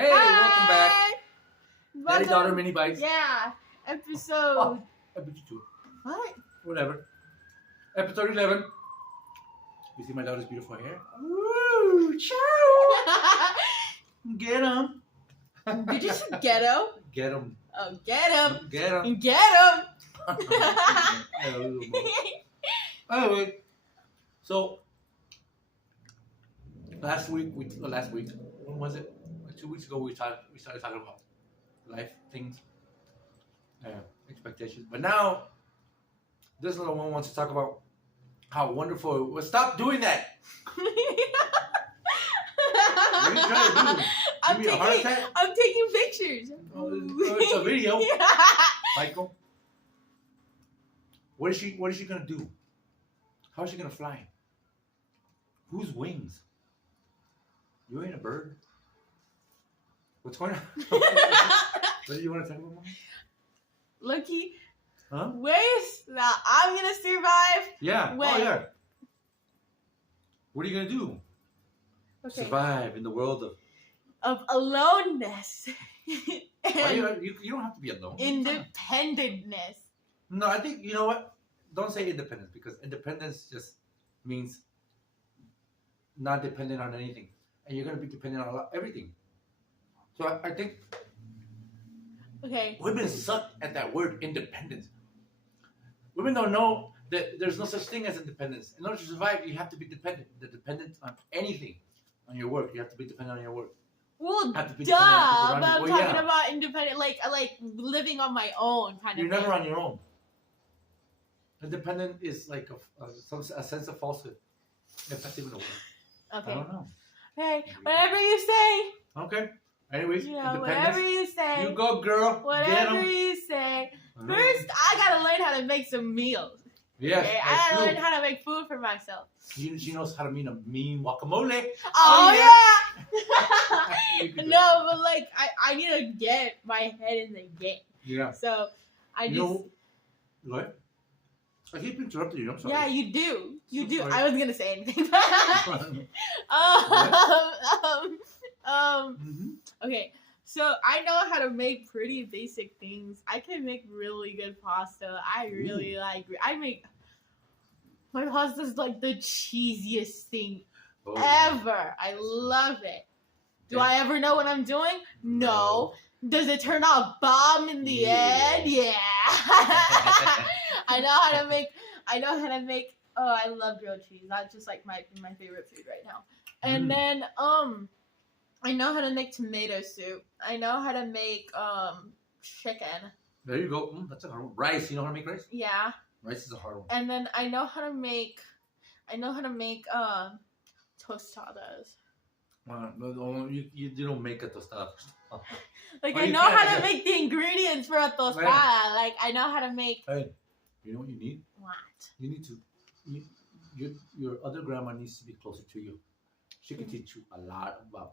Hey, welcome back. Welcome. Daddy-daughter mini bites. Yeah, episode. Oh, episode 2. What? Whatever. Episode 11. You see my daughter's beautiful hair? Woo! Chow! Get him. Did you say ghetto? Get him. Oh, get him! Get him. Get him! Anyway, so last week, when was it? 2 weeks ago, we started talking about life things, expectations. But now, this little one wants to talk about how wonderful it was. Stop doing that! What are you trying to do? Give me a heart attack? I'm taking pictures. Oh, it's a video. Michael. What is she gonna do? How is she gonna fly? Whose wings? You ain't a bird. What's going on? What do you want to talk about, Mom? Lucky. Huh? Ways that I'm gonna survive. Yeah. When? Oh yeah. What are you gonna do? Okay. Survive in the world Of aloneness. Why you don't have to be alone. Independentness. No, I think you know what? Don't say independence because independence just means not dependent on anything, and you're gonna be dependent on everything. So I think Okay. women suck at that word independence. Women don't know that there's no such thing as independence. In order to survive, you have to be dependent. They're dependent on anything, on your work. You have to be dependent on your work. Well, Have to be duh. dependent on people But around I'm you. Well, talking yeah. about independent, like living on my own kind You're of thing. never on your own. Independent is like a sense of falsehood. If that's even a word. Okay. I don't know. Hey, whatever you say. Okay. Anyways, You know, independence. whatever you say. You go, girl. Get Whatever 'em. you say. Uh-huh. First, I gotta learn how to make some meals. Yes, Okay? I that's gotta learn true. how to make food for myself. She knows how to make a mean guacamole. Oh, yeah. yeah! You can do No, but like, I need to get my head in the game. Yeah. So, I You just. know, what? I keep interrupting you. I'm sorry. Yeah, you do. You So do. sorry. I wasn't gonna say anything. Mhm. Okay, so I know how to make pretty basic things. I can make really good pasta. I really my pasta's like the cheesiest thing Oh, ever. I love it. Do Yeah. I ever know what I'm doing? No. Does it turn out bomb in the end? Yeah. I know how to make. Oh, I love grilled cheese. That's just like my favorite food right now. And then I know how to make tomato soup. I know how to make chicken. There you go. That's a hard one. Rice. You know how to make rice? Yeah. Rice is a hard one. And then I know how to make tostadas. No, you don't make a tostada. Like Oh, I you know can, how to yeah. make the ingredients for a tostada. Yeah. Like I know how to make Hey, you know what you need? what? You need to. Your other grandma needs to be closer to you. She can teach you a lot about.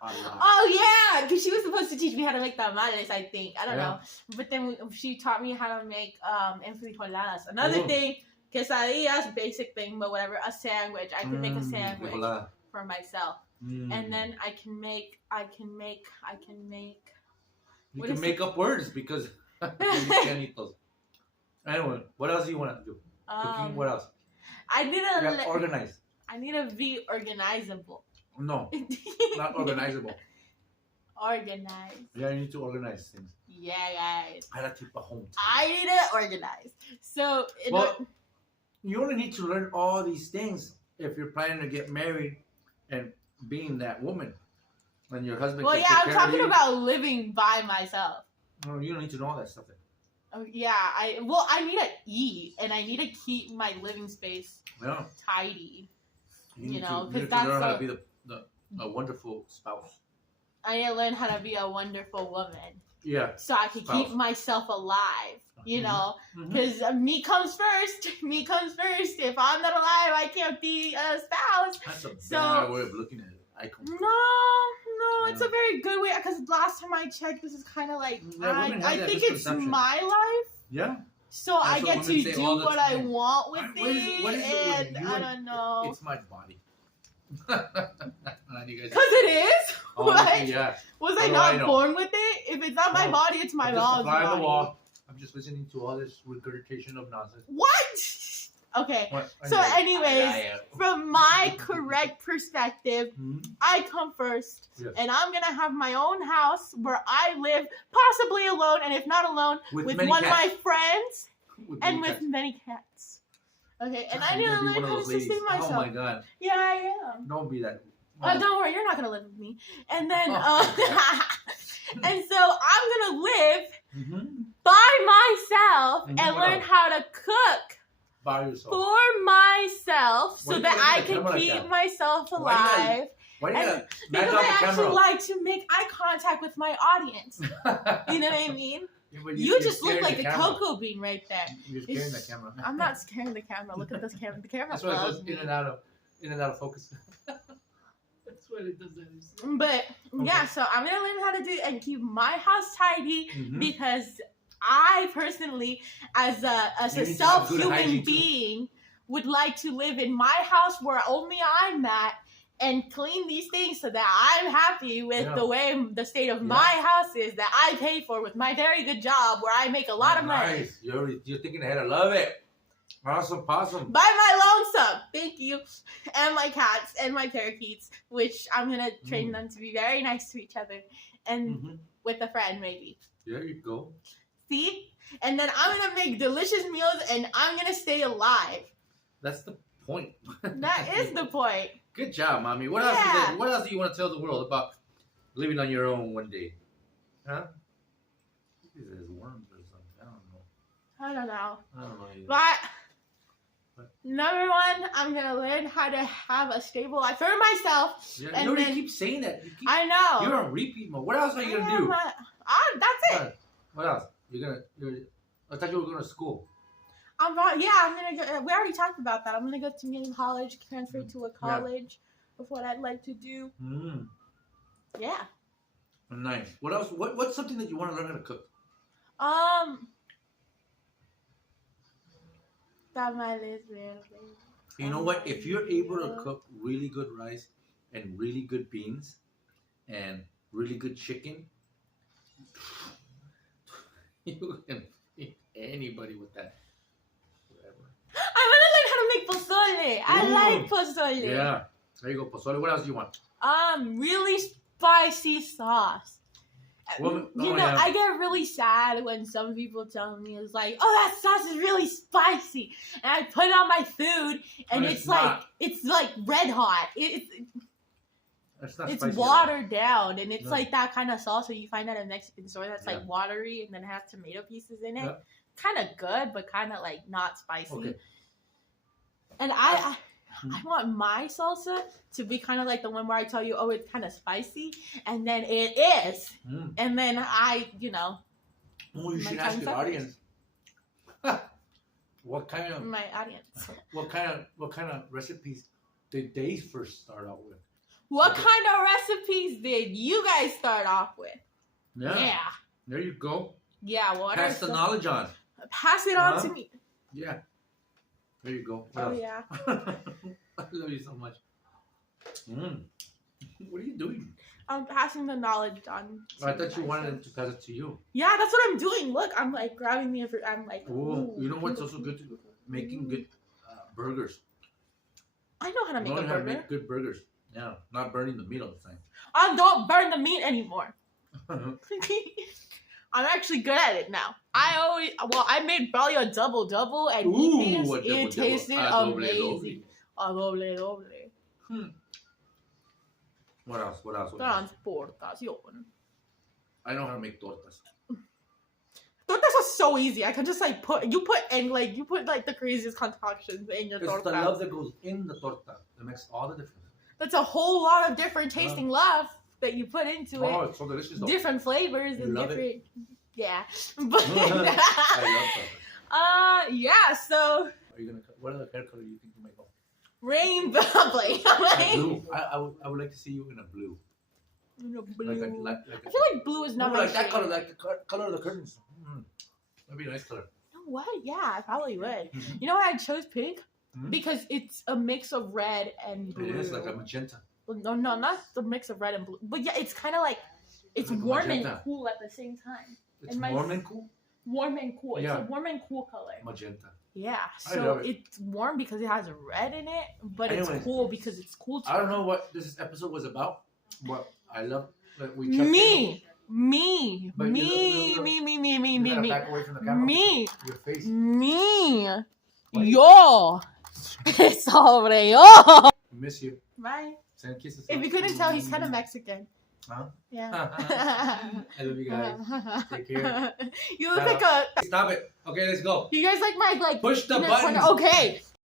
A lot. Oh yeah, because she was supposed to teach me how to make tamales. I think I don't Yeah. know, but then she taught me how to make enfrijoladas. Another Ooh. thing, quesadillas, basic thing, but whatever. A sandwich. I can make a sandwich Hola. for myself, and then I can make. You what can is make up words because you can't eat those. Anyway, what else do you want to do? Cooking. What else? I need You have to. to organize. I need to be organizable. No, not organizable. Organized. Yeah, you need to organize things. Yeah, guys. I gotta keep a home. I need to organize. So, Well, you only need to learn all these things if you're planning to get married and being that woman. And your husband. well, can yeah, take I'm care of talking you. about living by myself. No, you don't need to know all that stuff. Then. Oh, yeah, I need to eat and I need to keep my living space Yeah. tidy. You need know, to 'cause learn that's how to be a wonderful spouse. I need to learn how to be a wonderful woman Yeah. so I can keep Spouse. myself alive. You Mhm. know, Mhm. because me comes first. Me comes first. If I'm not alive, I can't be a spouse. That's a So- bad way of looking at it. I come. No, it's Yeah. a very good way. Because last time I checked, this is kind of like Yeah, women have I that think it's misconception. my life. Yeah. So I That's what get women to say do all the what I time. want with What is it with it, you and I and- don't know. It's my body. You guys. Because it is. Honestly, yeah. Was What I do not I know? born with it? If it's not my No. body, it's my I'm just a mom's fly on the body. wall. I'm just listening to all this regurgitation of nonsense. What? Okay. What? So, anyways, from my correct perspective, Hmm? I come first, Yes. and I'm gonna have my own house where I live, possibly alone, and if not alone, with many one cats. of my friends With and many with cats. many cats. Okay, and God, I need you're to gonna be learn one how of to those sustain ladies. myself. Oh my God! Yeah, I am. Don't be that. Don't worry, you're not gonna live with me. And then, Oh, and so I'm gonna live Mm-hmm. by myself Mhm, and what learn else? how to cook By yourself. for myself Why so you that gotta I make the can camera like keep that? myself Why you gotta- alive. Why you And gotta because smack I off the actually camera? like to make eye contact with my audience. You know what I mean? Yeah, but You you're just look scaring like the a camera. cocoa bean right there. You're scaring the camera. I'm not scaring the camera. Look at this camera. The camera That's why it loves goes me. in and out of focus. That's why it does that. But yeah, Okay. so I'm gonna learn how to do and keep my house tidy Mhm. because I personally, as a You need to have good self-human hygiene, too. being, would like to live in my house where only I'm at and clean these things so that I'm happy with Yeah. the way the state of Yeah. my house is that I pay for with my very good job where I make a lot of money. Nice. You're thinking ahead. I love it. Awesome, possum. By my lonesome, thank you, and my cats and my parakeets, which I'm gonna train them to be very nice to each other, and Mhm. with a friend maybe. There you go. See, and then I'm gonna make delicious meals, and I'm gonna stay alive. That's the point. That is the point. Good job, mommy. What Yeah. else? What else do you want to tell the world about living on your own one day? Huh? These are worms or something. I don't know. I don't know, I don't know either. but What? number one, I'm gonna learn how to have a stable life for myself. Yeah, and you then- keep saying that. You keep, I know. you're on repeat mode. What else are you gonna do? That's it. What else? I thought you were going to school. I'm gonna go. We already talked about that. I'm gonna go to community college, transfer to a college of what I'd like to do. Mm. Yeah. Nice. What else? What's something that you want to learn how to cook? That my list, man. You know what? If you're able to cook really good rice and really good beans and really good chicken, you can feed anybody with that. Whatever. I want to learn how to make pozole. I like pozole. Yeah. There you go, pozole. What else do you want? Really spicy sauce. Well, I get really sad when some people tell me it's like, oh, that sauce is really spicy, and I put it on my food, and But it's like red hot. That's not It's spicy. watered down, and it's No. like that kind of salsa you find at a Mexican store that's Yeah. like watery and then has tomato pieces in it. Yeah. Kind of good, but kind of like not spicy. Okay. And I want my salsa to be kind of like the one where I tell you, oh, it's kind of spicy, and then it is, Mm. and then Oh, you My should ask tongue your suffers. audience. What kind of my audience. what kind of recipes did they first start out with? What Okay. kind of recipes did you guys start off with? Yeah. There you go. Yeah, what Pass the knowledge on. Pass it on Uh-huh. to me. Yeah. There you go. What Oh else? yeah. I love you so much. Mm. What are you doing? I'm passing the knowledge on. To I thought you wanted myself. them to pass it to you. Yeah, that's what I'm doing. Look, I'm like grabbing the. I'm like. Oh, ooh. you know what's also good? Making good burgers. I know how to make a Learn how to burger. make good burgers. Yeah, not burning the meat all the time. I don't burn the meat anymore. I'm actually good at it now. I made probably a double and Ooh, eat this. a It double-double. tasted A doble, amazing. A doble. What else? What else? Transportación. I know how to make tortas. Tortas was so easy. I can just like put the craziest concoctions in your It's torta. the love that goes in the torta that makes all the difference. That's a whole lot of different tasting love that you put into Oh, it. it's so delicious though. Different flavors You and love different. Yeah. But I love tortas. yeah. So Are you gonna? What other hair color do you think you might go? rainbow. Blue. I would like to see you in a blue. Blue. Like I feel like blue is not no, my like that shade. color, like the color of the curtains. That'd be a nice color. You know what? Yeah, I probably would. Mhm. You know why I chose pink? Mhm. Because it's a mix of red and blue. It is like a magenta. No, not the mix of red and blue. But yeah, it's kind of like it's Like a warm magenta. and cool at the same time. It's And my warm and cool. Warm and cool. It's Yeah. a warm and cool color. Magenta. Yeah. I So love it. it's warm because it has red in it, but Anyways, it's cool because it's cool too. I don't know what this episode was about, but I love that we checked in. Me. But you gotta back away from the camera. Me. Your face. Me. What? Yo. Sobre yo. Miss you. Bye. Send kisses. If you couldn't tell, he's kind of Mexican. Huh? Yeah. I love you guys. Take care. You look like a. Stop it. Okay, let's go. You guys like my like. Push the inner button. corner. Okay.